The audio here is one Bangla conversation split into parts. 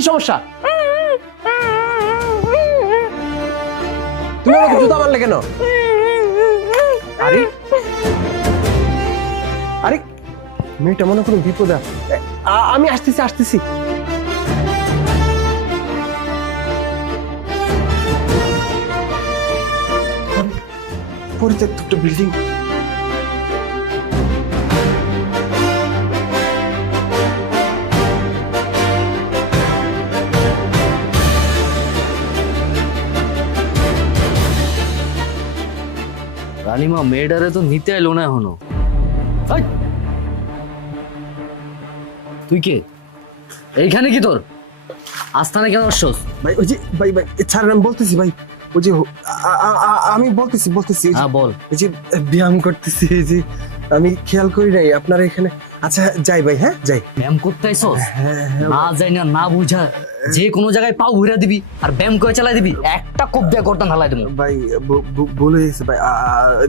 কি সমস্যা? তুমি আমাকে জুতা মারলে কেন? আরে আরে মেয়েটা মনে করুন বিপদে। আমি আসতেছি। পরিত্যক্ত একটা বিল্ডিং। রানীমা মেয়েটারে তো নিতে এলো না এখনো। এই! তুই কে? এইখানে কি তোর আস্থানে কেন আসছস? ভাই ওই যে ভাই ছাড়, আমি বলতেছি ভাই, ওই যে আমি বলতেছি হ্যাঁ বল। এই যে ব্যায়াম করতেছি, এই যে আমি খেয়াল করি নাই আপনারা এখানে। আচ্ছা যাই ভাই, হ্যাঁ যাই। ব্যায়াম করতে আইছস? হ্যাঁ না যাই না না বুঝা যে কোনো জায়গায় পাও ঘুরা দিবি আর ব্যায়াম করে চালাই দিবি, একটা কোপ দিয়া করতাম হালাই দেবো। ভাই বলে গেছে ভাই,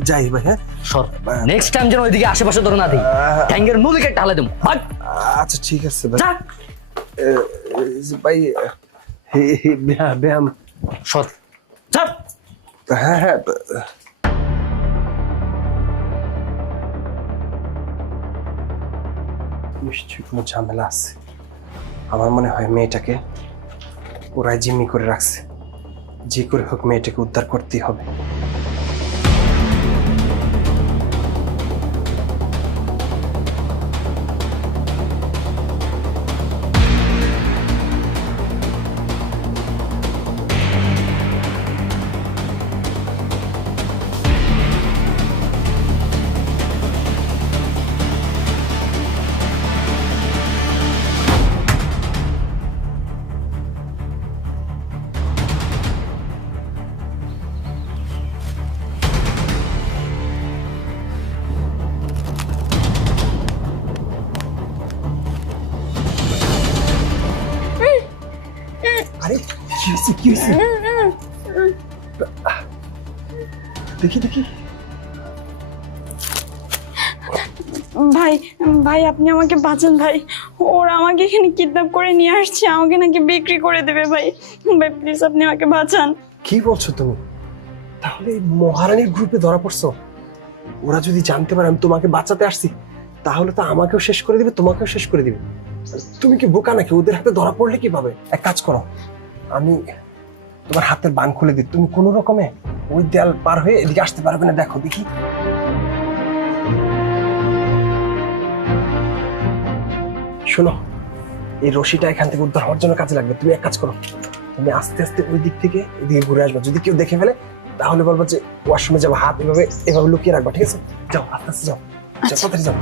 যাই ভাই, হ্যাঁ সর, নেক্সট টাইম যেন ওইদিকে আশেপাশে ধরে না দিই, ট্যাঙ্গের নদীকে একটা হালাই দেবো। ভাগ। আচ্ছা ঠিক আছে ভাই। যা। ভাই ব্যায়াম। সর। যা। হ্যাঁ নিশ্চয়ই কোনো ঝামেলা আছে। আমার মনে হয় মেয়েটাকে ওরাই জিম্মি করে রাখছে। যে করে হোক মেয়েটাকে উদ্ধার করতেই হবে। আরে কি হয়েছে? দেখি ভাই আপনি আমাকে বাঁচান ভাই। ওরা আমাকে এখানে কিডন্যাপ করে নিয়ে আসছে, আমাকে নাকি বিক্রি করে দেবে ভাই। প্লিজ আপনি আমাকে বাঁচান। কি বলছো তুমি? তাহলে এই মহারানীর গ্রুপে ধরা পড়ছো? ওরা যদি জানতে পারে আমি তোমাকে বাঁচাতে আসছি, তাহলে তো আমাকেও শেষ করে দিবে, তোমাকেও শেষ করে দিবে। তুমি কি বোকা নাকি? ওদের হাতে ধরা পড়লে কিভাবে? এক কাজ করো, আমি তোমার হাতের বান খুলে দিই, তুমি কোনো রকমে ওই দেয়াল পার হয়ে এদিকে আসতে পারবে না। দেখো দেখি। শোনো, এই রশিটা এখান থেকে উদ্ধার হওয়ার জন্য কাজে লাগবে। তুমি এক কাজ করো, তুমি আস্তে আস্তে ওই দিক থেকে এদিকে ঘুরে আসবে। যদি কেউ দেখে ফেলে তাহলে বলবো যে ওয়াশরুমে যাবো, হাত এভাবে লুকিয়ে রাখবা, ঠিক আছে? যাও আস্তে আস্তে যাও, তাড়াতাড়ি যাও।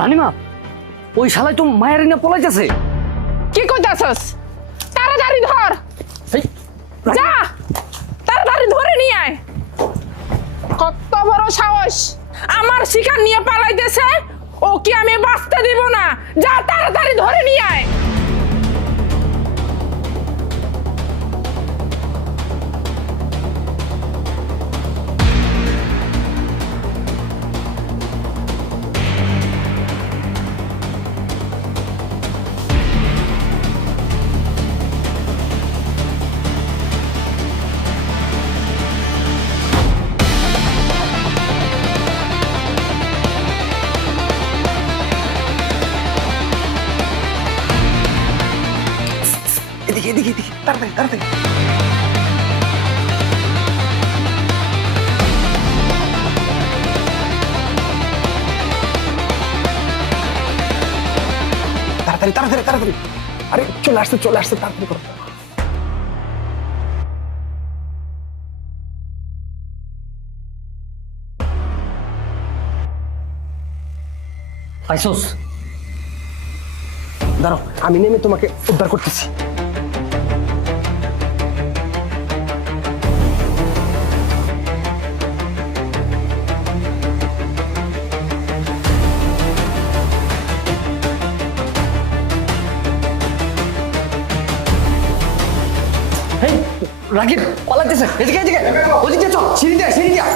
রানীমা, ওই শালাই তো মায়ের না পলাইতেছে। কি কইতাছস? তাড়াতাড়ি ধর, যা তাড়াতাড়ি ধরে নিয়ে আয়। কত বড় সাহস, আমার শিকার নিয়ে পালাইতেছে। ও কি আমি বাঁচতে দিব না? যা তাড়াতাড়ি ধরে নিয়ে আয়। এদিকে তাড়াতাড়ি। তাড়াতাড়ি। আরে চলে আসছে, তাড়াতাড়ি করো। পাইছস? দাঁড়াও, আমি নেমে তোমাকে উদ্ধার করতেছি। রাকিব পালাতেছে, এদিকে এদিকে, ওদিকে চল, সিঁড়ি দিয়ে সিঁড়ি দিয়ে।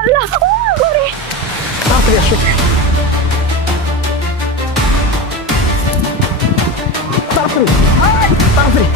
আল্লাহ, ও করে তাড়াতাড়ি আসো, তাড়াতাড়ি তাড়াতাড়ি।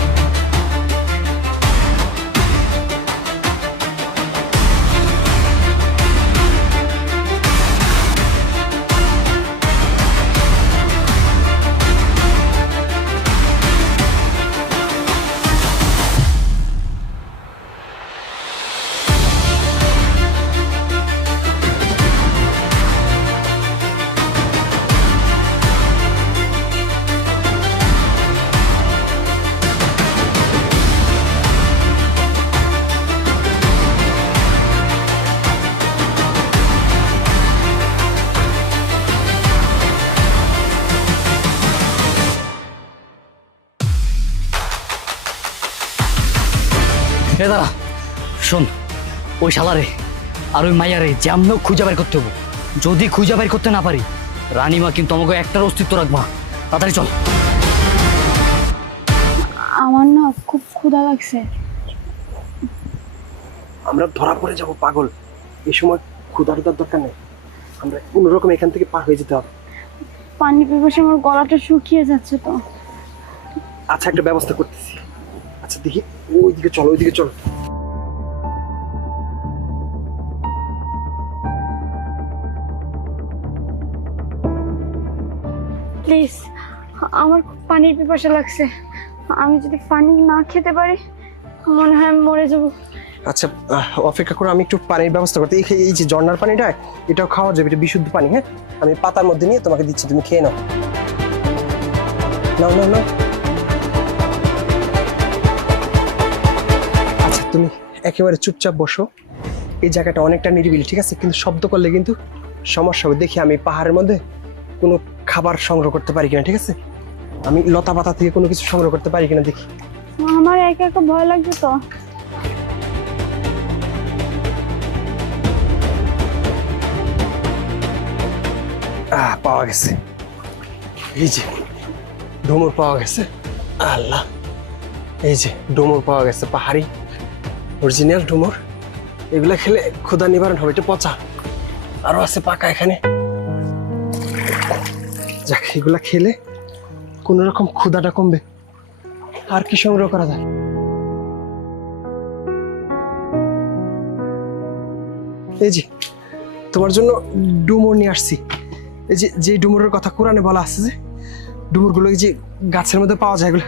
এ দাঁড়া, শোন, ওই শালারে আর ওই মাইয়ারে যেমন খুঁজে বের করতে হবো। যদি খুঁজে বের করতে না পারি, রানীমা কিন্তু আমাকে একটার অস্তিত্ব রাখবা। তাড়াতাড়ি চল। আমার না খুব ক্ষুধা লাগছে। আমরা ধরা পড়ে যাব পাগল, এই সময় ক্ষুধার দরকার নেই, আমরা কোনোরকম এখান থেকে পার হয়ে যেতে হবে। পানি পিপাসে আমার গলাটা শুকিয়ে যাচ্ছে তো। আচ্ছা, একটা ব্যবস্থা করতেছি। আচ্ছা দেখি, ওইদিকে চলো, ওইদিকে চলো। প্লিজ, আমার খুব পানির পিপাসা লাগছে। আমি যদি পানি না খেতে পারি, মনে হয় আমি মরে যাবো। আচ্ছা, অপেক্ষা করো, আমি একটু পানির ব্যবস্থা করতে। এই যে ঝর্ণার পানিটা, এটাও খাওয়া যাবে, এটা বিশুদ্ধ পানি। হ্যাঁ, আমি পাতার মধ্যে নিয়ে তোমাকে দিচ্ছি, তুমি খেয়ে নাও। নাও নাও নাও। আচ্ছা, তুমি একেবারে চুপচাপ বসো। এই জায়গাটা অনেকটা নিরিবিলি, ঠিক আছে? কিন্তু শব্দ করলে কিন্তু সমস্যা হবে। দেখি আমি পাহাড়ের মধ্যে কোনো খাবার সংগ্রহ করতে পারি কিনা, ঠিক আছে? আমি লতা পাতা থেকে কোনো কিছু সংগ্রহ করতে পারি কিনা দেখি। আমার একা একা ভয় লাগছে তো। পাওয়া গেছে, এই যে ডুমুর পাওয়া গেছে। আল্লাহ, এই যে ডুমুর পাওয়া গেছে, পাহাড়ি অরিজিনাল ডুমুর। এগুলা খেলে ক্ষুধা নিবারণ হবে। এটা পচা, আরো আছে পাকা এখানে। যাক, এগুলা খেলে কোন রকম ক্ষুধাটা কমবে। আর কি সংগ্রহ করা যায়? এই যে তোমার জন্য ডুমুর নিয়ে আসছি। এই যে যে ডুমুরের কথা কোরআনে বলা আছে, যে ডুমুরগুলো এই যে গাছের মধ্যে পাওয়া যায়, এগুলো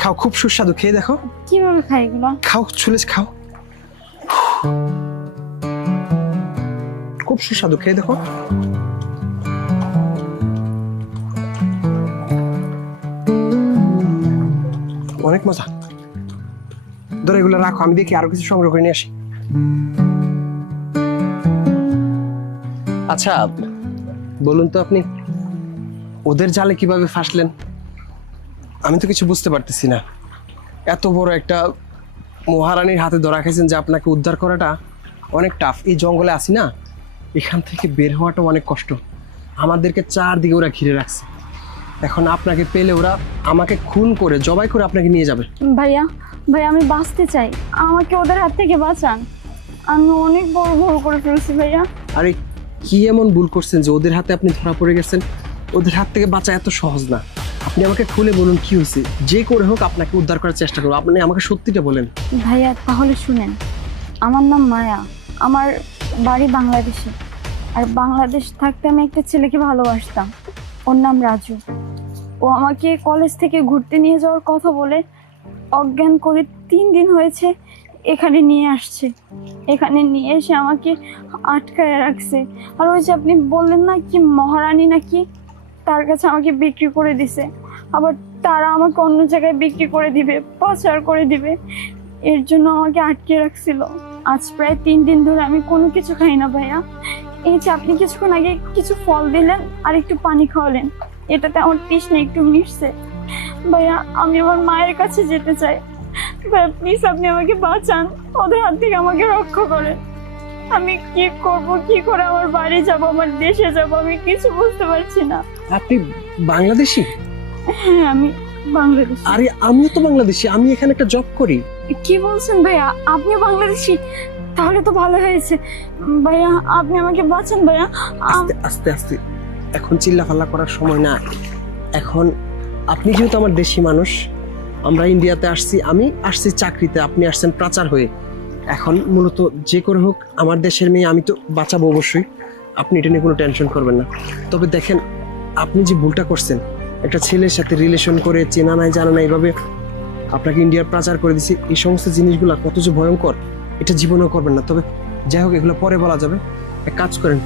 খাও, খুব সুস্বাদু। খেয়ে দেখো। কিভাবে খাই এগুলো? খাও, ছুলে খাও, খুব সুস্বাদু, খেয়ে দেখো। অনেক মজা। ধরো, এগুলো রাখো, আমি দেখি আরো কিছু সংগ্রহ করে নিয়ে আসি। আচ্ছা বলুন তো, আপনি ওদের জালে কিভাবে ফাঁসলেন? আমি তো কিছু বুঝতে পারতেছি না। এত বড় একটা মহারানীর হাতে ধরা খাইছেন, যে আপনাকে উদ্ধার করাটা অনেক টাফ। এই জঙ্গলে আছি না, এখান থেকে বের হওয়াটা অনেক কষ্ট। আমাদেরকে চারদিকে ওরা ঘিরে রাখছে। এখন আপনাকে পেলে ওরা আমাকে খুন করে, জবাই করে আপনাকে নিয়ে যাবে। ভাইয়া, আমি বাঁচতে চাই, আমাকে ওদের হাত থেকে বাঁচান। আমি অনেক বড় ভুল করে ফেলছি ভাইয়া। আরে কি এমন ভুল করছেন যে ওদের হাতে আপনি ধরা পড়ে গেছেন? ওদের হাত থেকে বাঁচা এত সহজ না। আপনি আমাকে খুলে বলুন কি হয়েছে, যে করে হোক আপনাকে উদ্ধার করার চেষ্টা করবো। আপনি আমাকে সত্যিটা বলেন। ভাইয়া তাহলে শুনেন, আমার নাম মায়া, আমার বাড়ি বাংলাদেশে। আর বাংলাদেশ থাকতে আমি একটা ছেলেকে ভালোবাসতাম, ওর নাম রাজু। ও আমাকে কলেজ থেকে ঘুরতে নিয়ে যাওয়ার কথা বলে অজ্ঞান করে 3 দিন হয়েছে এখানে নিয়ে আসছে। এখানে নিয়ে এসে আমাকে আটকায় রাখছে। আর ওই যে আপনি বললেন না কি মহারানী নাকি, তার কাছে আমাকে বিক্রি করে দিছে। আবার তারা আমাকে অন্য জায়গায় বিক্রি করে দিবে, পাচার করে দিবে। এর জন্য আমাকে আটকে রাখছিল। আজ প্রায় 3 দিন ধরে আমি কোনো কিছু খাই না ভাইয়া। এই যে আপনি কিছুক্ষণ আগে কিছু ফল দিলেন আর একটু পানি খাওয়ালেন, এটাতে আমার তৃষ্ণা একটু মিটছে। ভাইয়া আমি আমার মায়ের কাছে যেতে চাই। ভাইয়া প্লিজ আপনি আমাকে বাঁচান, ওদের হাত থেকে আমাকে রক্ষা করেন। আমি কি করব, কি করে আমার বাড়ি যাব, আমার দেশে যাব, আমি কিছু বুঝতে পারছি না। আপনি বাংলাদেশি? হ্যাঁ আমি বাংলাদেশি। আরে আমিও তো বাংলাদেশি, আমি এখানে একটা জব করি। কি বলছেন ভাইয়া, আপনি বাংলাদেশি? তাহলে তো ভালো হয়েছে ভাইয়া, আপনি আমাকে বাঁচান ভাইয়া। আস্তে আস্তে আস্তে, এখন চিল্লাফাল্লা করার সময় না। এখন আপনি যেহেতু আমার দেশি মানুষ, আমরা ইন্ডিয়াতে আসছি, আমি আসছি চাকরিতে, আপনি আসছেন পাচার হয়ে। এখন মূলত যে করে হোক আমার দেশের মেয়ে আমি তো বাঁচাবো অবশ্যই, আপনি এটা নিয়ে কোনো টেনশন করবেন না। তবে দেখেন, আপনি যে ভুলটা করছেন, একটা ছেলের সাথে রিলেশন করে চেনা নাই জানা নাই এভাবে আপনাকে ইন্ডিয়ার পাচার করে দিছি, এই সমস্ত জিনিসগুলো কত যে ভয়ঙ্কর, এটা জীবনেও করবেন না। তবে যাই হোক, এগুলো পরে বলা যাবে। এক কাজ করেন,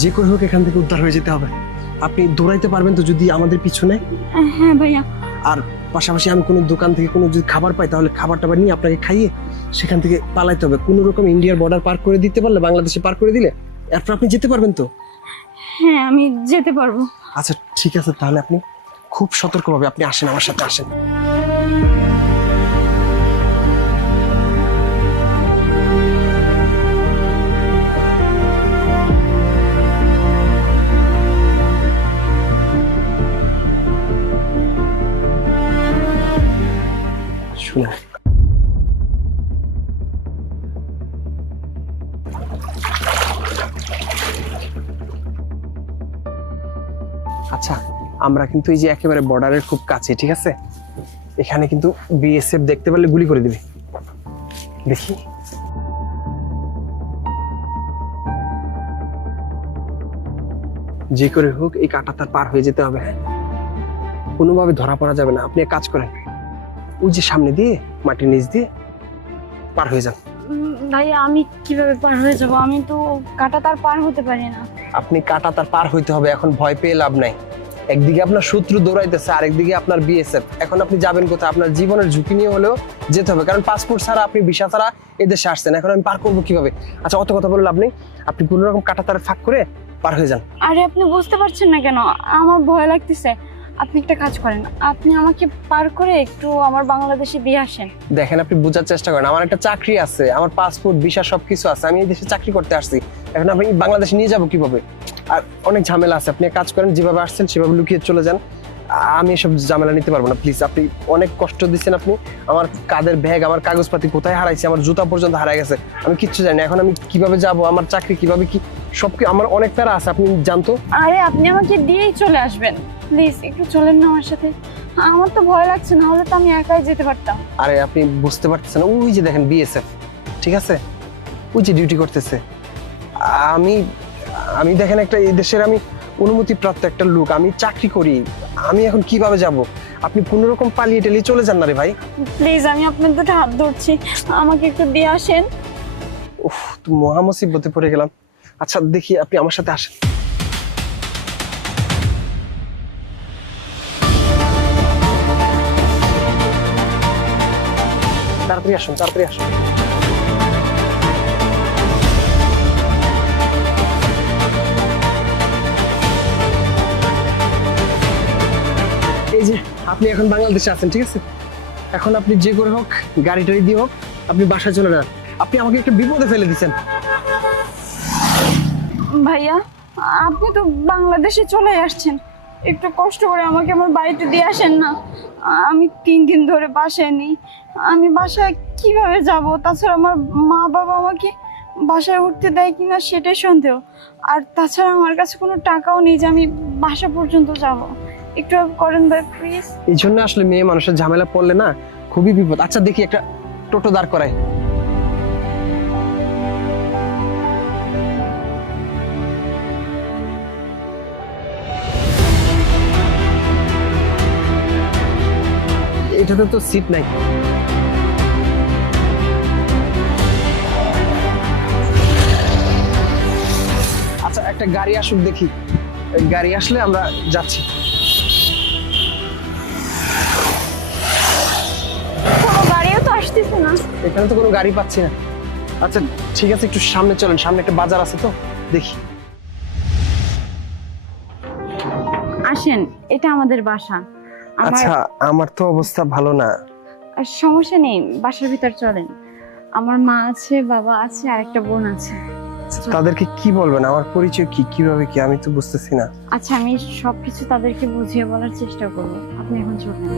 যে করে হোক এখান থেকে উদ্ধার হয়ে যেতে হবে। আপনি দৌড়াইতে পারবেন তো যদি আমাদের পিছনে? হ্যাঁ ভাইয়া। আর পাশাপাশি আমি কোনো দোকান থেকে কোনো যদি খাবার পাই, তাহলে খাবার টাবার নিয়ে আপনাকে খাইয়ে সেখান থেকে পালাইতে হবে। কোনো রকম ইন্ডিয়ার বর্ডার পার করে দিতে পারলে, বাংলাদেশে পার করে দিলে এরপর আপনি যেতে পারবেন তো? হ্যাঁ আমি যেতে পারবো। আচ্ছা ঠিক আছে, তাহলে আপনি খুব সতর্কভাবে আপনি আসেন, আমার সাথে আসেন। শুনুন, আচ্ছা আমরা কিন্তু এই যে একেবারে বর্ডারের খুব কাছে, ঠিক আছে? এখানে কিন্তু বিএসএফ দেখতে পারলে গুলি করে দিবে। দেখি, যে করে হোক এই কাঁটা তার পার হয়ে যেতে হবে, কোনোভাবে ধরা পড়া যাবে না। আপনি এক কাজ করেন, ওই যে সামনে দিয়ে মাটির নিচ দিয়ে পার হয়ে যান। ভাইয়া আমি কিভাবে পার হয়ে যাব? আমি তো কাটা তার পার হতে পারি না। আপনি কাঁটা তার পার হইতে হবে, এখন ভয় পেয়ে লাভ নাই। একদিকে আপনার শত্রু দৌড়াইতেছে, আরেকদিকে আপনার বিএসএফ। এখন আপনি যাবেন কোথায়? আপনার জীবনের ঝুঁকি নিয়ে হলেও যেতে হবে, কারণ পাসপোর্ট ছাড়া, আপনি ভিসা ছাড়া এদেশে আসছেন। এখন আমি পার করবো কিভাবে? আচ্ছা অত কথা বলে লাভ নেই, আপনি কোনো রকম কাঁটা তার ফাঁক করে পার হয়ে যান। আরে আপনি বুঝতে পারছেন না কেন? আমার ভয় লাগতেছে। আপনি একটা কাজ করেন, আপনি আমাকে পার করে একটু আমার বাংলাদেশে দিয়ে আসেন। দেখেন, আপনি বোঝার চেষ্টা করেন, আমার একটা চাকরি আছে, আমার পাসপোর্ট ভিসা সবকিছু আছে, আমি এই দেশে চাকরি করতে আসছি। এখন আপনি বাংলাদেশে নিয়ে যাবো কিভাবে? আর অনেক ঝামেলা আছে। আপনি এক কাজ করেন, যেভাবে আসছেন সেভাবে লুকিয়ে চলে যান। আমি এসব ঝামেলা নিতে পারবো না, প্লিজ। আপনি অনেক কষ্ট দিচ্ছেন। আপনি আমার কাঁধের ব্যাগ, আমার কাগজপাতি কোথায় হারাইছে, আমার জুতা পর্যন্ত হারাই গেছে, আমি কিচ্ছু জানি না। এখন আমি কিভাবে যাব, আমার চাকরি কিভাবে, কি সব কি, আমার অনেক প্যারা আছে, আপনি জানতো। আরে আপনি আমাকে দিয়েই চলে আসবেন, প্লিজ একটু চলেন না আমার সাথে। আমার তো ভয় লাগছে, না হলে তো আমি একাই যেতে পারতাম। আরে আপনি বুঝতে পারতেছেন, ওই যে দেখেন বিএসএফ, ঠিক আছে, ওই যে ডিউটি করতেছে। আমি আমি দেখেন একটা এই দেশের আমি অনুমতিপ্রাপ্ত একটা লোক, আমি চাকরি করি, আমি এখন কিভাবে যাব? আপনি কোনো রকম পালিয়ে টেলিয়ে চলে যান না রে ভাই। প্লিজ আমি আপনার দুটো হাত ধরছি, আমাকে একটু দিয়ে আসেন। উফ, তো মহা মুসিবতে পড়ে গেলাম। আচ্ছা দেখি, আপনি আমার সাথে আসেন। তাড়াতাড়ি আসুন, তাড়াতাড়ি আসুন। এই যে আপনি এখন বাংলাদেশে আছেন, ঠিক আছে? এখন আপনি যে করে হোক, গাড়ি টাড়ি দিয়ে হোক, আপনি বাসায় চলে যান। আপনি আমাকে একটা বিপদে ফেলে দিচ্ছেন। ভাইয়া আপনি তো বাংলাদেশে চলে আসছেন, একটু কষ্ট করে আমাকে আমার বাড়িতে দিয়ে আসেন না। আমি 3 দিন ধরে বাসায় নেই, আমি বাসায় কিভাবে যাব? তাছাড়া আমার মা বাবা আমাকে বাসায় উঠতে দেয় কিনা সেটাই সন্দেহ। আর তাছাড়া আমার কাছে কোনো টাকাও নেই যে আমি বাসা পর্যন্ত যাব। একটু করেন ভাই প্লিজ। এই জন্য আসলে মেয়ে মানুষের ঝামেলা পড়লে না খুবই বিপদ। আচ্ছা দেখি একটা টোটো দাঁড় করাই। এটাতে তো সিট নাই। আচ্ছা একটা গাড়ি আসুক দেখি, এই গাড়ি আসলে আমরা যাচ্ছি। কোনো গাড়িও তো আসতেছে না। এখানে তো কোনো গাড়ি পাচ্ছি না। আচ্ছা ঠিক আছে, একটু সামনে চলেন, সামনে একটা বাজার আছে তো, দেখি। আসেন, এটা আমাদের বাসা। আচ্ছা আমার তো অবস্থা ভালো না। সমস্যা নেই, বাসার ভিতর চলেন। আমার মা আছে, বাবা আছে, আর একটা বোন আছে। তাদেরকে কি বলবেন, আমার পরিচয় কি, কিভাবে কি, আমি তো বুঝতেছি না। আচ্ছা, আমি সবকিছু তাদেরকে বুঝিয়ে বলার চেষ্টা করবো। আপনি এখন চলেন।